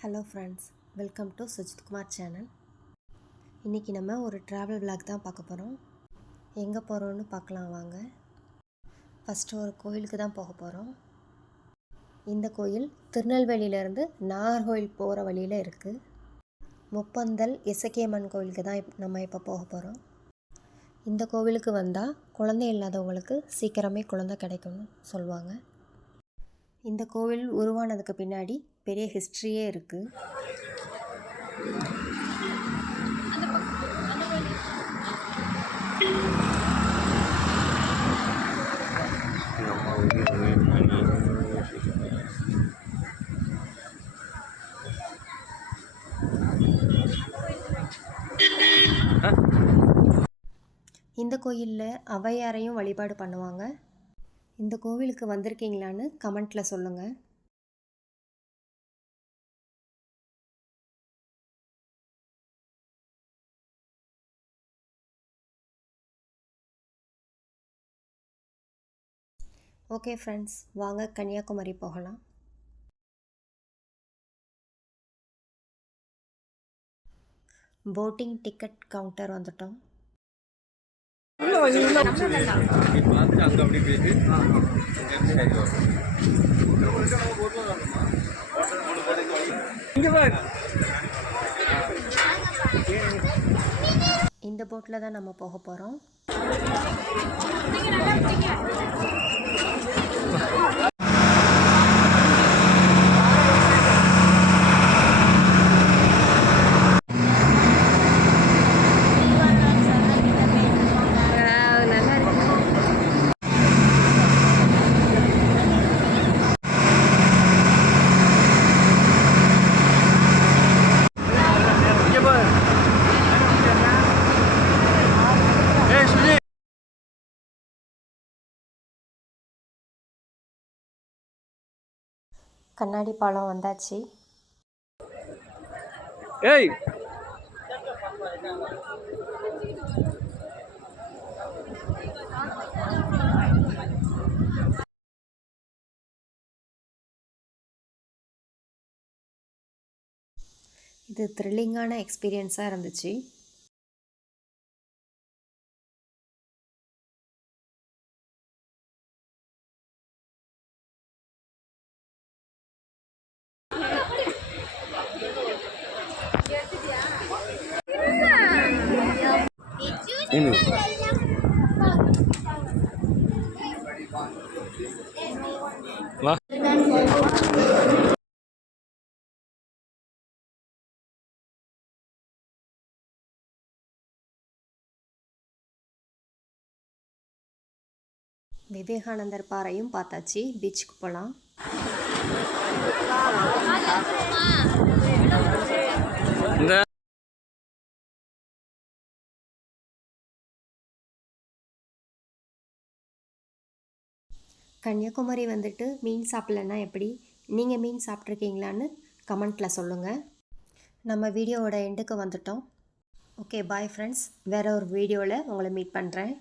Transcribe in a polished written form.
Hello friends, welcome to Sujithkumar channel. இன்றைக்கி நம்ம ஒரு ட்ராவல் விளாக் தான் பார்க்க போகிறோம். எங்கே போகிறோன்னு பார்க்கலாம் வாங்க. ஃபஸ்ட்டு ஒரு கோயிலுக்கு தான் போக போகிறோம். இந்த கோயில் திருநெல்வேலியிலேருந்து நாகர்கோவில் போகிற வழியில் இருக்குது. முப்பந்தல் இசக்கியம்மன் கோயிலுக்கு தான் நம்ம இப்போ போக போகிறோம். இந்த கோவிலுக்கு வந்தால் குழந்தை இல்லாதவங்களுக்கு சீக்கிரமே குழந்தை கிடைக்கும்னு சொல்லுவாங்க. இந்த கோவில் உருவானதுக்கு பின்னாடி பெரிய ஹிஸ்ட்ரியே இருக்குது. இந்த கோயிலில் ஔவையாரையும் வழிபாடு பண்ணுவாங்க. இந்த கோவிலுக்கு வந்திருக்கீங்களான்னு கமெண்ட்டில் சொல்லுங்கள். ஓகே ஃப்ரெண்ட்ஸ், வாங்க கன்னியாகுமரி போகலாம். போட்டிங் டிக்கெட் கவுண்டர் வந்துட்டோம். இந்த போட்டில் தான் நம்ம போக போகிறோம். கண்ணாடி பாலம் வந்தாச்சு. இது த்ரில்லிங்கான எக்ஸ்பீரியன்ஸாக இருந்துச்சு. விவேகானந்தர் பாறையும் பார்த்தாச்சு. பீச்சுக்கு போகலாம். கன்னியாகுமரி வந்துட்டு மீன் சாப்பிட்லன்னா எப்படி? நீங்கள் மீன் சாப்பிட்ருக்கீங்களான்னு கமெண்ட்டில் சொல்லுங்கள். நம்ம வீடியோவோட எண்டுக்கு வந்துட்டோம். Okay, bye friends. வேறு ஒரு வீடியோவில் உங்களை மீட் பண்ணுறேன்.